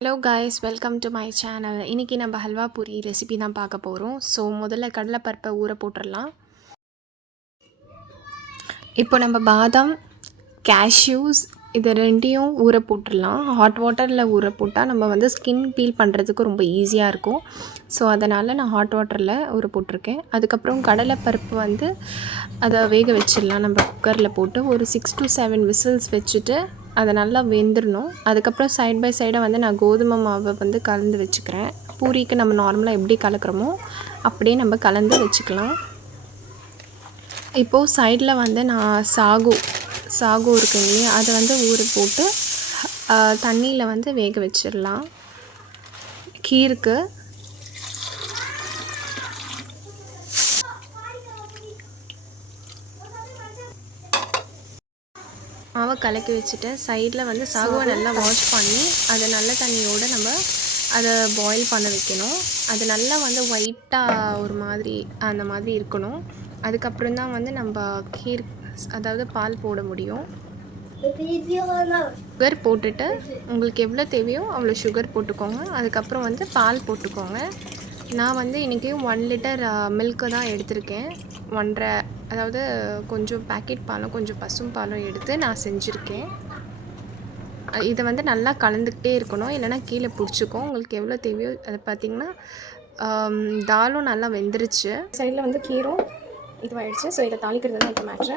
Hello guys, welcome to my channel. இன்றைக்கி நம்ம halwa puri recipe தான் பார்க்க போகிறோம். ஸோ முதல்ல கடலைப்பருப்பை ஊற போட்டுடலாம். இப்போ நம்ம பாதாம், கேஷ்யூஸ் இது ரெண்டையும் ஊற போட்டுடலாம். ஹாட் வாட்டரில் ஊற போட்டால் நம்ம வந்து ஸ்கின் பீல் பண்ணுறதுக்கு ரொம்ப ஈஸியாக இருக்கும். ஸோ அதனால் நான் ஹாட் வாட்டரில் ஊற போட்டிருக்கேன். அதுக்கப்புறம் கடலைப்பருப்பு வந்து அதை வேக வச்சிடலாம். நம்ம குக்கரில் போட்டு ஒரு 6 to 7 விசில்ஸ் வச்சுட்டு அதை நல்லா வெந்துடணும். அதுக்கப்புறம் சைட் பை சைடாக வந்து நான் கோதுமை மாவை வந்து கலந்து வச்சுக்கிறேன். பூரிக்கு நம்ம நார்மலாக எப்படி கலக்கிறோமோ அப்படியே நம்ம கலந்து வச்சுக்கலாம். இப்போது சைடில் வந்து நான் சாகு இருக்கும் இல்லையா, அதை வந்து ஊற போட்டு தண்ணியில் வந்து வேக வச்சிடலாம். கீருக்கு மாவை கலக்கி வச்சுட்டு சைடில் வந்து சாகுவை நல்லா வாஷ் பண்ணி அதை நல்ல தண்ணியோடு நம்ம அதை பாயில் பண்ண வைக்கணும். அது நல்லா வந்து ஒயிட்டாக ஒரு மாதிரி அந்த மாதிரி இருக்கணும். அதுக்கப்புறம் தான் வந்து நம்ம கீர் அதாவது பால் போட முடியும். சுகர் போட்டுட்டு உங்களுக்கு எவ்வளோ தேவையோ அவ்வளோ சுகர் போட்டுக்கோங்க. அதுக்கப்புறம் வந்து பால் போட்டுக்கோங்க. நான் வந்து இன்றைக்கி 1 லிட்டர் மில்க்கு தான் எடுத்திருக்கேன். 1.5 அதாவது கொஞ்சம் பேக்கெட் பாலும் கொஞ்சம் பசும் பாலும் எடுத்து நான் செஞ்சுருக்கேன். இதை வந்து நல்லா கலந்துக்கிட்டே இருக்கணும், இல்லைனா கீழே பிடிச்சிக்கும். உங்களுக்கு எவ்வளோ தேவையோ அதை பார்த்திங்கன்னா தாலும் நல்லா வெந்துருச்சு. சைடில் வந்து கீரும் இதுவாகிடுச்சு. ஸோ இதை தாளிக்கிறது தான் இப்போ மேட்ரு.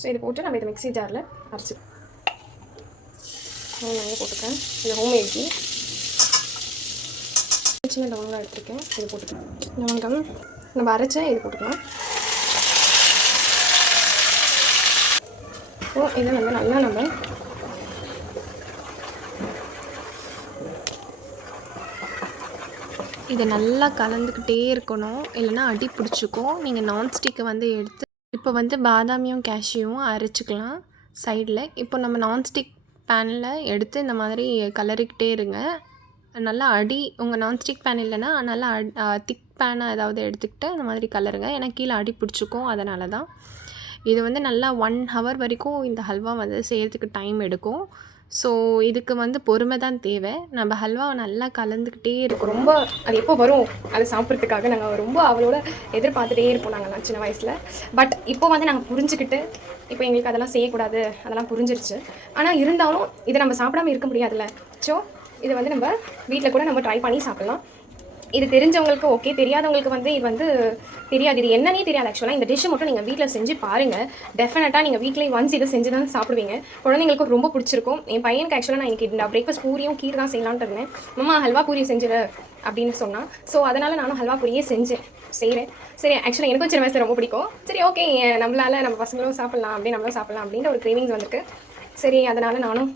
ஸோ இதை போட்டு நம்ம இதை மிக்ஸி ஜாரில் அரைச்சி நிறைய போட்டுக்கிறேன். இது ஹோம்மேட் கீ. சின்ன லவங்கம் எடுத்துருக்கேன், இது போட்டுக்கலாம். லவங்கம் நம்ம அரைச்சேன், இது போட்டுக்கலாம். ஸோ இதை வந்து நல்லா நம்ம இதை நல்லா கலந்துக்கிட்டே இருக்கணும், இல்லைனா அடி பிடிச்சிக்கும். நீங்கள் நான்ஸ்டிக்கை வந்து எடுத்து இப்போ வந்து பாதாமியும் கேஷ்யூவும் அரைச்சிக்கலாம் சைடில். இப்போ நம்ம நான்ஸ்டிக் பேனில் எடுத்து இந்த மாதிரி கலரிக்கிட்டே இருங்க. நல்லா அடி உங்கள் நான்ஸ்டிக் பேன் இல்லைன்னா நல்லா திக் பேனை ஏதாவது எடுத்துக்கிட்டு இந்த மாதிரி கலருங்க. ஏன்னா கீழே அடி பிடிச்சிக்கும். அதனால தான் இது வந்து நல்லா 1 hour வரைக்கும் இந்த ஹல்வா வந்து செய்கிறதுக்கு டைம் எடுக்கும். ஸோ இதுக்கு வந்து பொறுமை தான் தேவை. நம்ம ஹல்வாவை நல்லா கலந்துக்கிட்டே இருக்கும். ரொம்ப அது எப்போ வரும் அதை சாப்பிட்றதுக்காக நாங்கள் ரொம்ப அவளோட எதிர்பார்த்துட்டே இருப்போம் நாங்கள்லாம் சின்ன வயசில். பட் இப்போ வந்து நாங்கள் புரிஞ்சுக்கிட்டு இப்போ எங்களுக்கு அதெல்லாம் செய்யக்கூடாது, அதெல்லாம் புரிஞ்சிருச்சு. ஆனால் இருந்தாலும் இதை நம்ம சாப்பிடாமல் இருக்க முடியாதுல்ல. ஸோ இதை வந்து நம்ம வீட்டில் கூட நம்ம ட்ரை பண்ணி சாப்பிட்லாம். இது தெரிஞ்சவங்களுக்கு ஓகே, தெரியாதவங்களுக்கு வந்து இது வந்து தெரியாது. இது என்னன்னே தெரியாது. ஆக்சுவலாக இந்த டிஷ்ஷை மட்டும் நீங்கள் வீட்டில் செஞ்சு பாருங்கள். டெஃபினட்டாக நீங்கள் வீக்லி ஒன்ஸ் இதை செஞ்சு தான் சாப்பிடுவீங்க. குழந்தைங்களுக்கு ரொம்ப பிடிச்சிருக்கும். என் பையனுக்கு ஆக்சுவலாக நான் இன்றைக்கி இந்த பிரேக்ஃபாஸ்ட் பூரியும் கீர் தான் செய்யலான்ட்டு இருந்தேன். அம்மா ஹல்வா பூரி செஞ்சிரு அப்படின்னு சொன்னால், ஸோ அதனால் நானும் ஹல்வா பூரியே செய்கிறேன். சரி, ஆக்சுவலாக எனக்கும் சின்ன வயசில் ரொம்ப பிடிக்கும். சரி, ஓகே, நம்மளால் நம்ம பசங்களும் சாப்பிட்லாம் நம்மளும் சாப்பிட்லாம் அப்படின்ற ஒரு கிரேவிங்ஸ் வந்துருக்கு. சரி, அதனால் நானும்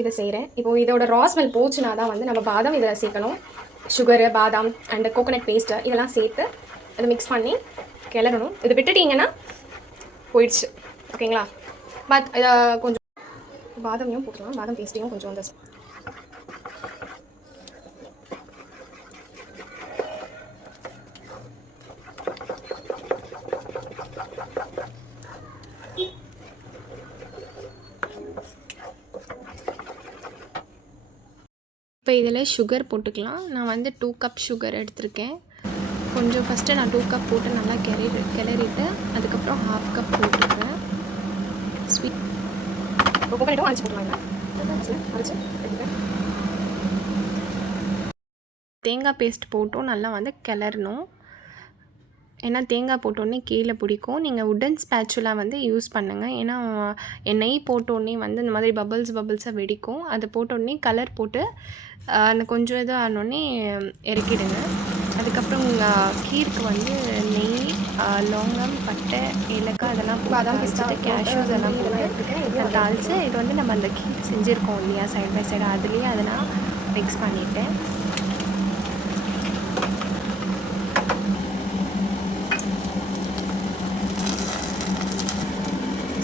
இதை செய்கிறேன். இப்போது இதோட ராஸ்மெல் போச்சுன்னா தான் வந்து நம்ம பாதாம் இதை சேர்க்கணும். சுகரு, பாதாம் அண்ட் கோகோனட் பேஸ்ட்டு இதெல்லாம் சேர்த்து அதை மிக்ஸ் பண்ணி கிளறணும். இதை விட்டுட்டிங்கன்னா போயிடுச்சு, ஓகேங்களா? பட் இதை கொஞ்சம் பாதாமையும் போட்டுக்கலாம், பாதாம் பேஸ்ட்டையும் கொஞ்சம் அந்த இப்போ இதில் சுகர் போட்டுக்கலாம். நான் வந்து 2 கப் சுகர் எடுத்திருக்கேன். கொஞ்சம் ஃபஸ்ட்டு நான் 2 கப் போட்டு நல்லா கிளறிட்டு அதுக்கப்புறம் 1/2 கப் போட்டுக்கிறேன். ஸ்வீட் அரைச்சி போட்டுக்கலாம். தேங்காய் பேஸ்ட் போட்டும் நல்லா வந்து கிளறணும். ஏன்னா தேங்காய் போட்டோடனே கீழே பிடிக்கும். நீங்கள் உட்டன் ஸ்பேச்சுலா வந்து யூஸ் பண்ணுங்கள். ஏன்னா நெய் போட்டோடனே வந்து இந்த மாதிரி பபிள்ஸாக வெடிக்கும். அதை போட்டோடனே கலர் போட்டு அந்த கொஞ்சம் இது ஆனோடனே இறக்கிடுங்க. அதுக்கப்புறம் கீருக்கு வந்து நெய், லவங்கம், பட்டை, ஏலக்காய் அதெல்லாம் பாதாம் பிஸ்தா, கேஷ்யூஸ் எல்லாம் போட்டு தாளித்து இது வந்து நம்ம அந்த கீர் செஞ்சுருக்கோம் இல்லையா சைட் பை சைடு, அதுலேயே அதை நான் மிக்ஸ் பண்ணிட்டேன்.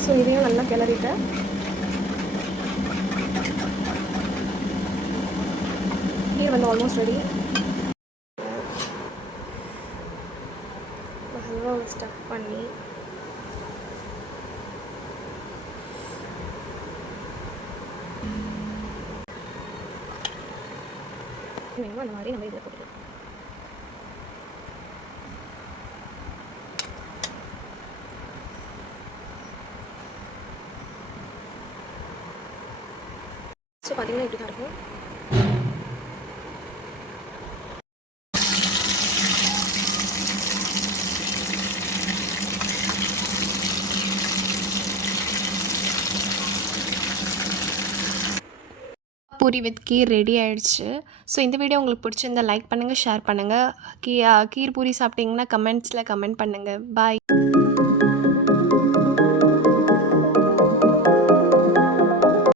ஸோ இதையும் நல்லா கிளறிட்டேன். கீர் வந்து ஆல்மோஸ்ட் ரெடி. ஹல்வாவை ஸ்டஃப் பண்ணி ஸோ போர்ஷன் வேணுமோ அந்த மாதிரி நம்ம இதில் போட்டுக்கலாம். ஸோ பார்த்திங்கன்னா இப்படி தான் இருக்கும். பூரி வித் கீர் ரெடி ஆகிடுச்சு. ஸோ இந்த வீடியோ உங்களுக்கு பிடிச்சிருந்தா லைக் பண்ணுங்கள், ஷேர் பண்ணுங்கள். கீர் பூரி சாப்பிட்டிங்கன்னா கமெண்ட்ஸில் கமெண்ட் பண்ணுங்கள். பாய்.